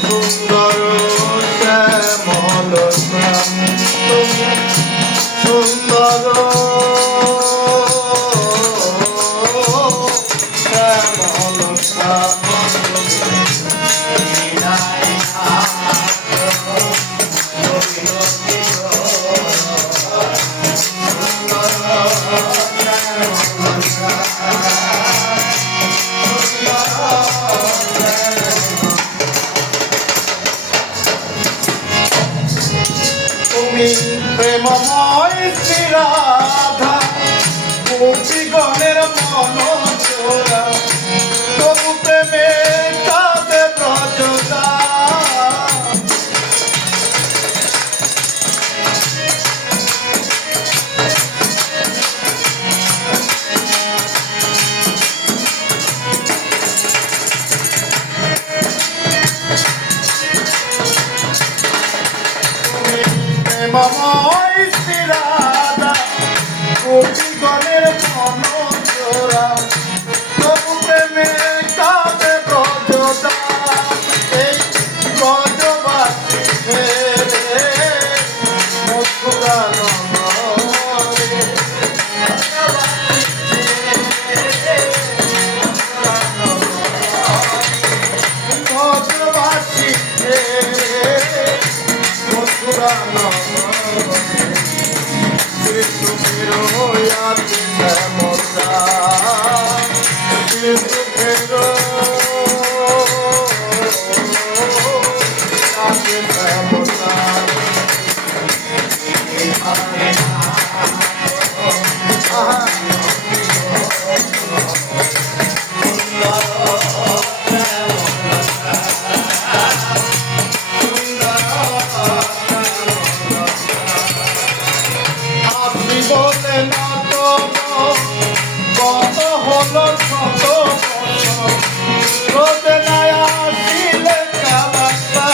সুন্দর শ্যামল শ্যাম তুমি সুন্দর শ্যামল শ্যাম তুমি প্রেমময় শ্রী রাধা গোপীগণের মন জোড়া তবু প্রেমে কাঁদে ব্রজদা প্রেমময় শ্রী রাধা গোপীগণের মন জোড়া তবু প্রেমে কাঁদে ব্রজদা এই ব্রজবাসী ছেড়ে মথুরা নগরে ব্রজবাসী ছেড়ে মথুরা বলে না তো কত হলো শত বছর রোদে নাই আসিলে কাবাসা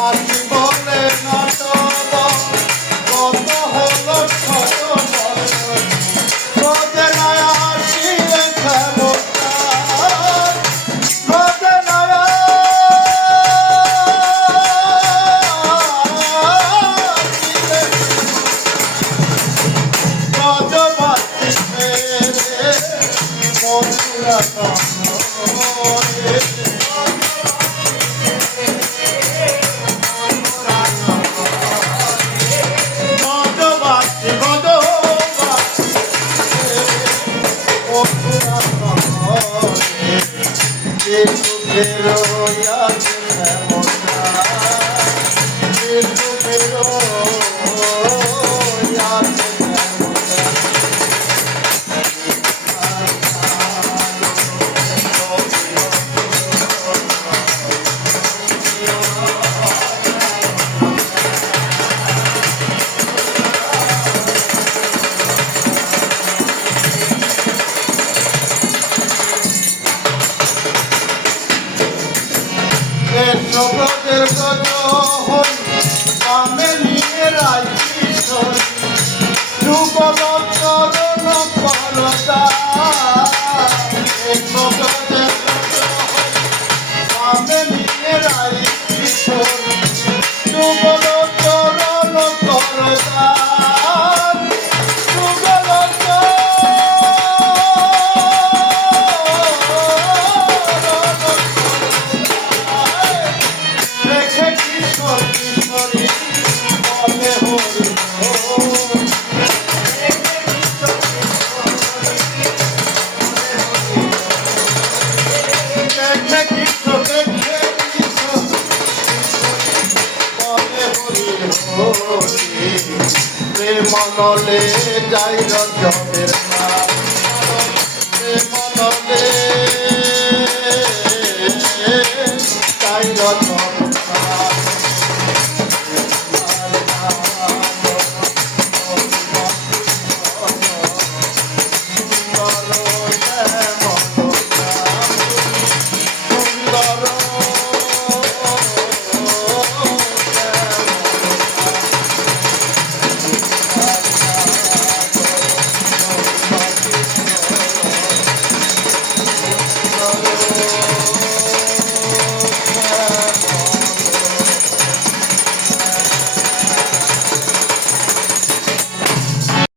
আসি বলে না তো কত হলো শত বছর রোদে নাই ব্রজের ব্রজ হই কামে নিয়ে রাই কিশোর যুগল চরণ করতা ব্রজের ব্রজ হই কামে নিয়ে রাই কিশোর যুগল চরণ করতা মনলে যাই রজবের মনলে যাই রজ